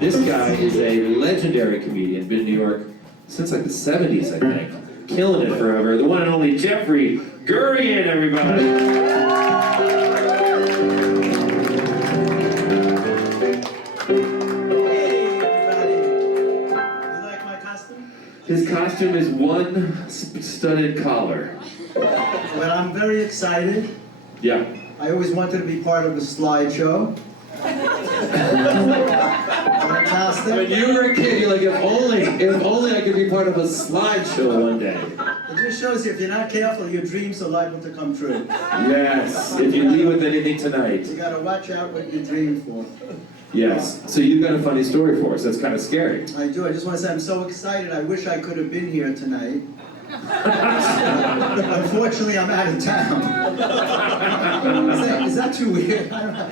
This guy is a legendary comedian, been in New York since like the 70s, I think. Killing it forever. The one and only Jeffrey Gurian, everybody. His costume is one studded collar. Well, I'm very excited. Yeah. I always wanted to be part of a slideshow. Fantastic. When you were a kid, you're like, if only I could be part of a slideshow one day. It just shows you if you're not careful, your dreams are liable to come true. Yes, if you leave with anything tonight. You gotta watch out what you dream for. Yes, so you've got a funny story for us. That's kind of scary. I do. I just want to say I'm so excited. I wish I could have been here tonight. Unfortunately, I'm out of town. Is that too weird? I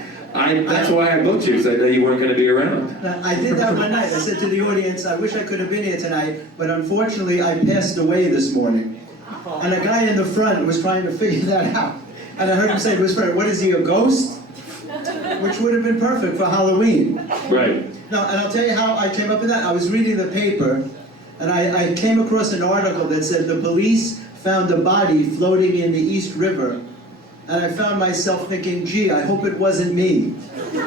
don't know. That's why I booked you, because I know you weren't going to be around. I did that one night. I said to the audience, I wish I could have been here tonight, but unfortunately, I passed away this morning. And a guy in the front was trying to figure that out. And I heard him say to his friend, what is he, a ghost? Which would have been perfect for Halloween. Right. No, and I'll tell you how I came up with that. I was reading the paper, and I came across an article that said the police found a body floating in the East River, and I found myself thinking, gee, I hope it wasn't me. True.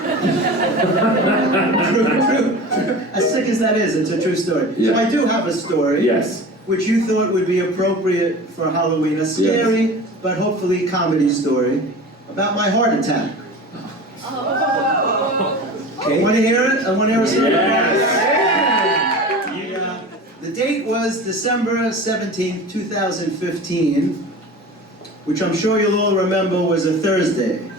As sick as that is, it's a true story. Yeah. So I do have a story. Yes. Which you thought would be appropriate for Halloween. A scary, but hopefully comedy story about my heart attack. Okay. Want to hear it? I want to hear a story. Yes. The date was December 17th, 2015, which I'm sure you'll all remember was a Thursday.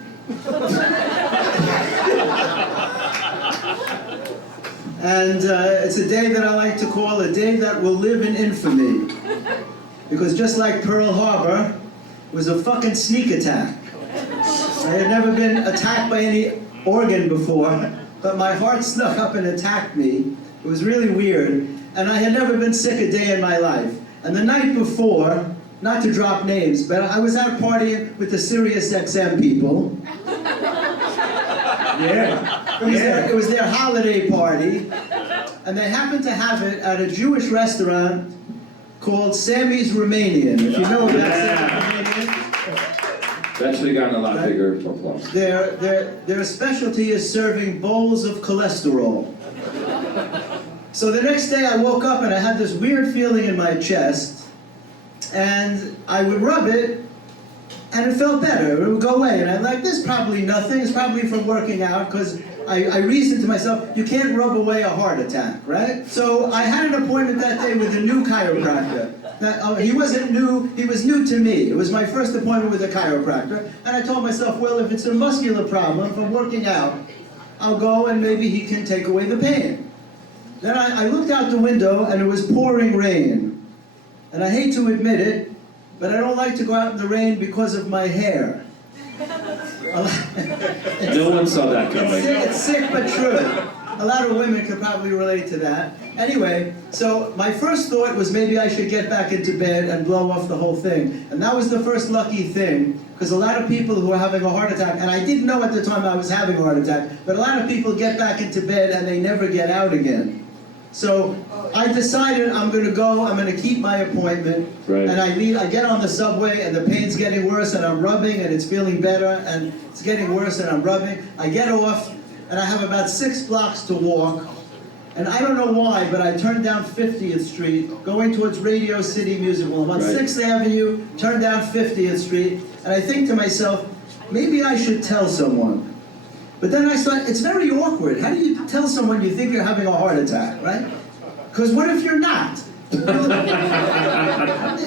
And it's a day that I like to call a day that will live in infamy. Because just like Pearl Harbor, it was a fucking sneak attack. I had never been attacked by any organ before, but my heart snuck up and attacked me. It was really weird. And I had never been sick a day in my life. And the night before, not to drop names, but I was out partying with the Sirius XM people. Yeah. It was their holiday party. And they happened to have it at a Jewish restaurant called Sammy's Romanian. If you know about Sammy's Romanian. That should have gotten a lot bigger applause. Their specialty is serving bowls of cholesterol. So the next day I woke up and I had this weird feeling in my chest, and I would rub it, and it felt better. It would go away, and I'm like, this is probably nothing. It's probably from working out, because I reasoned to myself, you can't rub away a heart attack, right? So I had an appointment that day with a new chiropractor. Now, he wasn't new, he was new to me. It was my first appointment with a chiropractor, and I told myself, well, if it's a muscular problem from working out, I'll go and maybe he can take away the pain. Then I looked out the window and it was pouring rain. And I hate to admit it, but I don't like to go out in the rain because of my hair. No one saw that coming. It's sick but true. A lot of women could probably relate to that. Anyway, so my first thought was maybe I should get back into bed and blow off the whole thing. And that was the first lucky thing, because a lot of people who are having a heart attack, and I didn't know at the time I was having a heart attack, but a lot of people get back into bed and they never get out again. So I decided I'm going to go, I'm going to keep my appointment, right. And I get on the subway and the pain's getting worse and I'm rubbing and it's feeling better and it's getting worse and I'm rubbing. I get off and I have about 6 blocks to walk, and I don't know why, but I turned down 50th Street, going towards Radio City Music Hall. I'm on 6th Avenue, turn down 50th Street, and I think to myself, maybe I should tell someone. But then I thought, it's very awkward. How do you tell someone you think you're having a heart attack, right? Because what if you're not?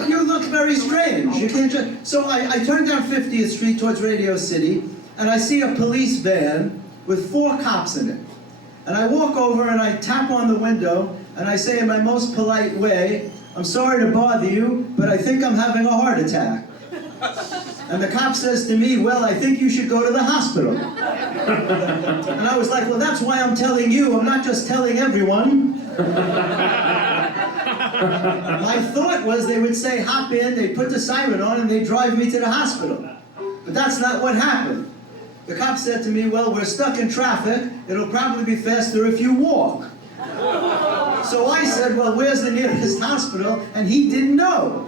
You look very strange. You can't just... So I turned down 50th Street towards Radio City, and I see a police van with 4 cops in it. And I walk over and I tap on the window, and I say in my most polite way, I'm sorry to bother you, but I think I'm having a heart attack. And the cop says to me, well, I think you should go to the hospital. And I was like, well, that's why I'm telling you. I'm not just telling everyone. My thought was they would say, hop in, they put the siren on, and they drive me to the hospital. But that's not what happened. The cop said to me, well, we're stuck in traffic. It'll probably be faster if you walk. So I said, well, where's the nearest hospital? And he didn't know.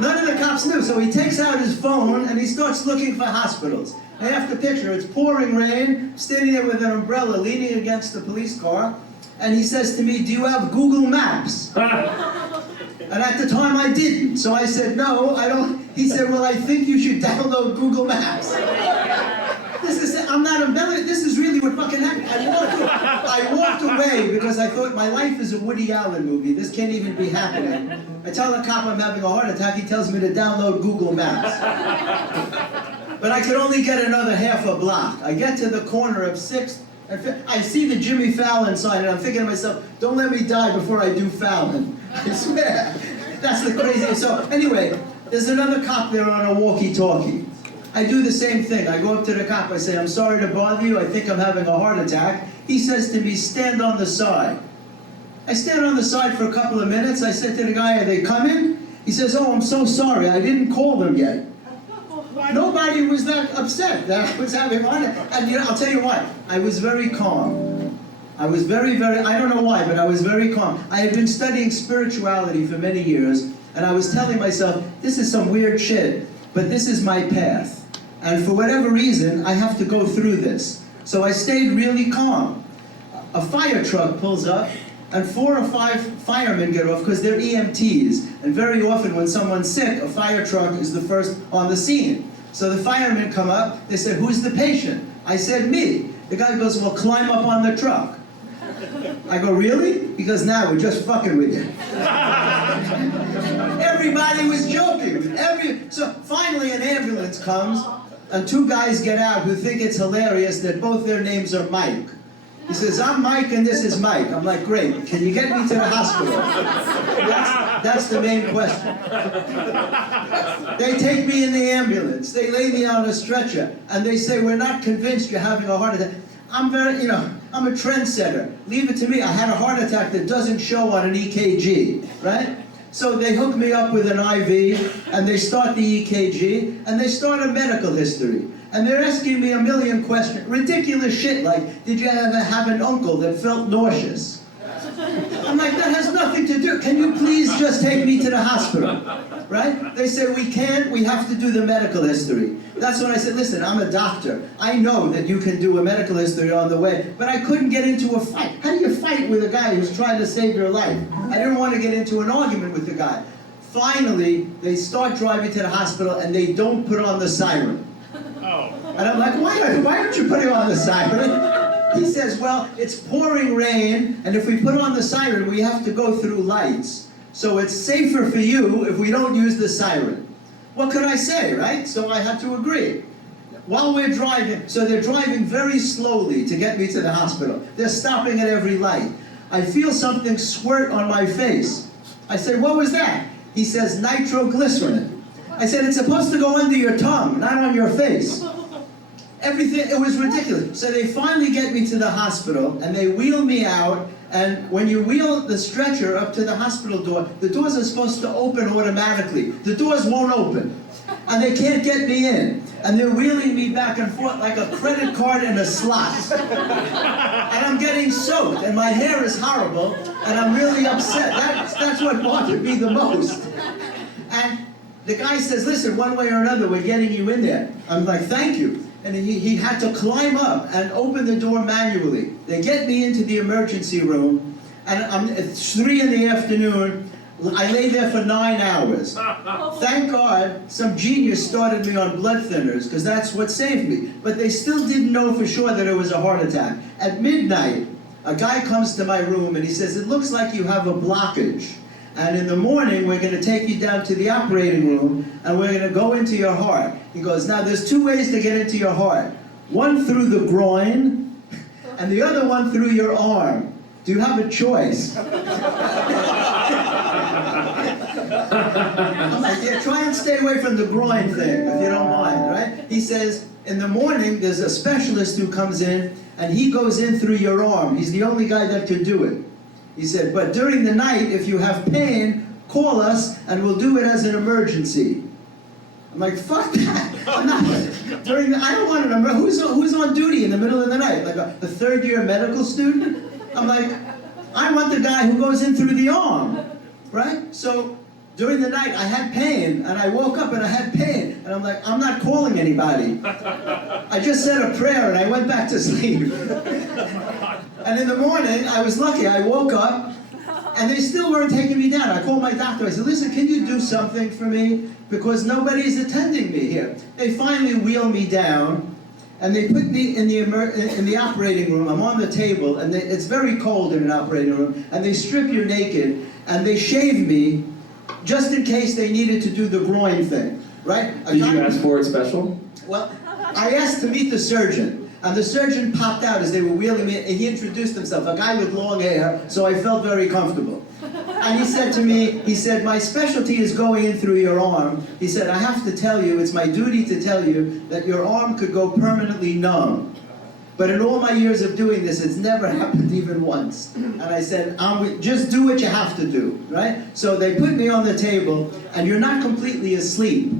None of the cops knew. So he takes out his phone and he starts looking for hospitals. I have to picture, it's pouring rain, standing there with an umbrella, leaning against the police car. And he says to me, do you have Google Maps? And at the time I didn't. So I said, no, I don't. He said, well, I think you should download Google Maps. I'm not embellishing. This is really what fucking happened. I walked away because I thought my life is a Woody Allen movie. This can't even be happening. I tell the cop I'm having a heart attack. He tells me to download Google Maps. But I could only get another half a block. I get to the corner of 6th and 5th. I see the Jimmy Fallon sign, and I'm thinking to myself, don't let me die before I do Fallon. I swear. That's the craziest. So anyway, there's another cop there on a walkie-talkie. I do the same thing. I go up to the cop. I say, I'm sorry to bother you. I think I'm having a heart attack. He says to me, stand on the side. I stand on the side for a couple of minutes. I said to the guy, are they coming? He says, oh, I'm so sorry. I didn't call them yet. Nobody was that upset that I was having a heart attack. And I'll tell you what, I was very calm. I was very, I don't know why, but I was very calm. I had been studying spirituality for many years, and I was telling myself, this is some weird shit, but this is my path. And for whatever reason, I have to go through this. So I stayed really calm. A fire truck pulls up, and 4 or 5 firemen get off because they're EMTs. And very often when someone's sick, a fire truck is the first on the scene. So the firemen come up, they say, who's the patient? I said, me. The guy goes, well, climb up on the truck. I go, really? He goes, nah, we're just fucking with you. Everybody was joking. So finally an ambulance comes, and 2 guys get out who think it's hilarious that both their names are Mike. He says, I'm Mike and this is Mike. I'm like, great, can you get me to the hospital? That's the main question. They take me in the ambulance. They lay me on a stretcher, and they say, we're not convinced you're having a heart attack. I'm I'm a trendsetter. Leave it to me. I had a heart attack that doesn't show on an EKG, right? So they hook me up with an IV, and they start the EKG, and they start a medical history. And they're asking me a million questions. Ridiculous shit like, did you ever have an uncle that felt nauseous? I'm like, that has nothing to do. Can you please just take me to the hospital? Right? They say, we can't, we have to do the medical history. That's when I said, listen, I'm a doctor. I know that you can do a medical history on the way, but I couldn't get into a fight. How do you fight with a guy who's trying to save your life? I didn't want to get into an argument with the guy. Finally, they start driving to the hospital and they don't put on the siren. And I'm like, why aren't you putting on the siren? He says, well, it's pouring rain, and if we put on the siren, we have to go through lights. So it's safer for you if we don't use the siren. What could I say, right? So I had to agree. While we're driving, so they're driving very slowly to get me to the hospital. They're stopping at every light. I feel something squirt on my face. I said, what was that? He says, nitroglycerin. I said, it's supposed to go under your tongue, not on your face. Everything, it was ridiculous. So they finally get me to the hospital, and they wheel me out, and when you wheel the stretcher up to the hospital door, the doors are supposed to open automatically. The doors won't open, and they can't get me in. And they're wheeling me back and forth like a credit card in a slot. And I'm getting soaked, and my hair is horrible, and I'm really upset. That's what bothered me the most. And the guy says, listen, one way or another, we're getting you in there. I'm like, thank you. And he had to climb up and open the door manually. They get me into the emergency room, and it's 3 in the afternoon. I lay there for 9 hours. Thank God some genius started me on blood thinners, because that's what saved me. But they still didn't know for sure that it was a heart attack. At midnight, a guy comes to my room and he says, it looks like you have a blockage. And in the morning, we're going to take you down to the operating room, and we're going to go into your heart. He goes, now there's 2 ways to get into your heart. One through the groin, and the other one through your arm. Do you have a choice? I'm like, yeah, try and stay away from the groin thing, if you don't mind, right? He says, in the morning, there's a specialist who comes in, and he goes in through your arm. He's the only guy that could do it. He said, but during the night, if you have pain, call us and we'll do it as an emergency. I'm like, fuck that. I'm not, I don't want to remember who's on duty in the middle of the night, like a third-year medical student. I'm like, I want the guy who goes in through the arm, right? So during the night, I had pain, and I woke up and I had pain, and I'm like, I'm not calling anybody. I just said a prayer, and I went back to sleep. And in the morning, I was lucky. I woke up, and they still weren't taking me down. I called my doctor. I said, listen, can you do something for me? Because nobody's attending me here. They finally wheel me down, and they put me in the operating room. I'm on the table, and it's very cold in an operating room, and they strip you naked, and they shave me, just in case they needed to do the groin thing, right? Did you ask for it special? Well, I asked to meet the surgeon, and the surgeon popped out as they were wheeling me, and he introduced himself, a guy with long hair, so I felt very comfortable. And he said to me, he said, my specialty is going in through your arm. He said, I have to tell you, it's my duty to tell you that your arm could go permanently numb. But in all my years of doing this, it's never happened even once. And I said, just do what you have to do, right? So they put me on the table, and you're not completely asleep.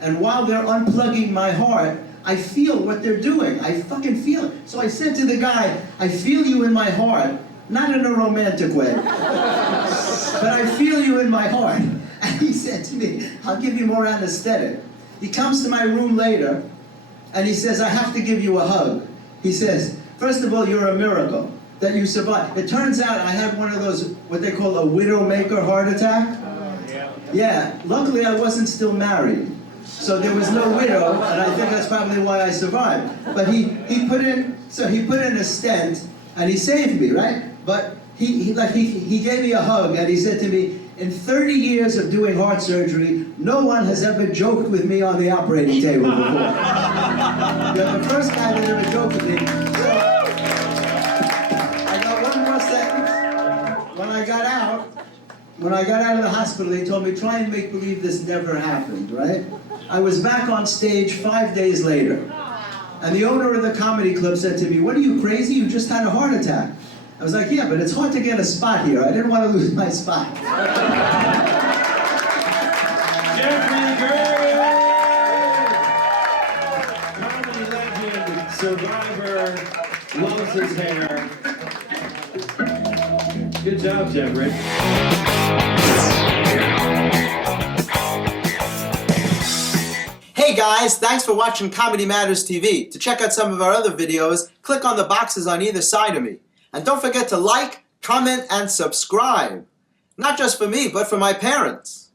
And while they're unplugging my heart, I feel what they're doing. I fucking feel it. So I said to the guy, I feel you in my heart, not in a romantic way, but I feel you in my heart. And he said to me, I'll give you more anesthetic. He comes to my room later, and he says, I have to give you a hug. He says, first of all, you're a miracle that you survived. It turns out I had one of those, what they call a Widowmaker heart attack. Yeah, luckily I wasn't still married. So there was no widow, and I think that's probably why I survived. But he put in a stent, and he saved me, right? But he gave me a hug, and he said to me, in 30 years of doing heart surgery, no one has ever joked with me on the operating table before. You're the first guy that ever joked with me. So, I got one more sentence. When I got out of the hospital, they told me, try and make believe this never happened, right? I was back on stage 5 days later. And the owner of the comedy club said to me, what are you, crazy? You just had a heart attack. I was like, yeah, but it's hard to get a spot here. I didn't want to lose my spot. Jeffrey Gurry! Comedy legend, survivor, loves his hair. Good job, Jeffrey. Hey guys, thanks for watching Comedy Matters TV. To check out some of our other videos, click on the boxes on either side of me. And don't forget to like, comment, and subscribe. Not just for me, but for my parents.